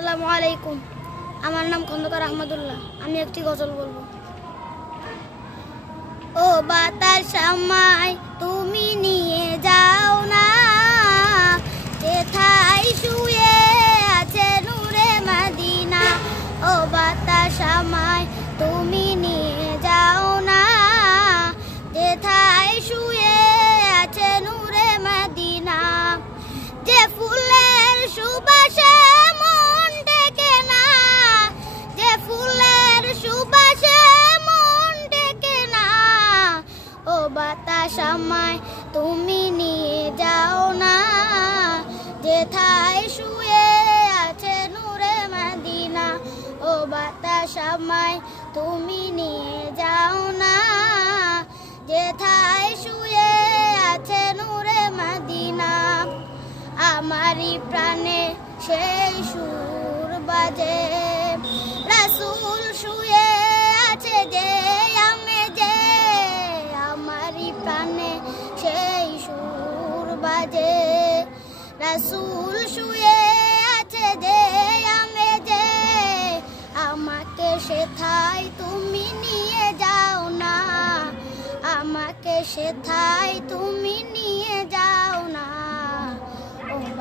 আসসালামু আলাইকুম। আমার নাম খন্দকার আহমদুল্লাহ। আমি একটি গজল বলবো। ও বাতাস আমায় তুমি নিয়ে যাও না, যেথায় শুয়ে আছে নূরে মদিনা। ও বাতাস আমায় তুমি নিয়ে যাও না, যেথায় শুয়ে আছে নূরে মদিনা। যে ফুলের সুবাসে মন টেকে না, যে ফুলের সুবাসে মন টেকে না। ও বাতাস আমায় তুমি নিয়ে যাও না, যেথায় শুয়ে আছে নূরে মদিনা। ও বাতাস আমায় তুমি নিয়ে যাও না, যেথায় শুয়ে আছে নূরে মদিনা। আমারি প্রাণে সেই সুর বাজে, রাসূল শুয়ে আছে যে আমি যে। আমারি প্রাণে সেই সুর বাজে, রাসূল শুয়ে আছে যে আমি যে। আমাকে সেথায় তুমি নিয়ে যাও না, আমাকে সেথায় তুমি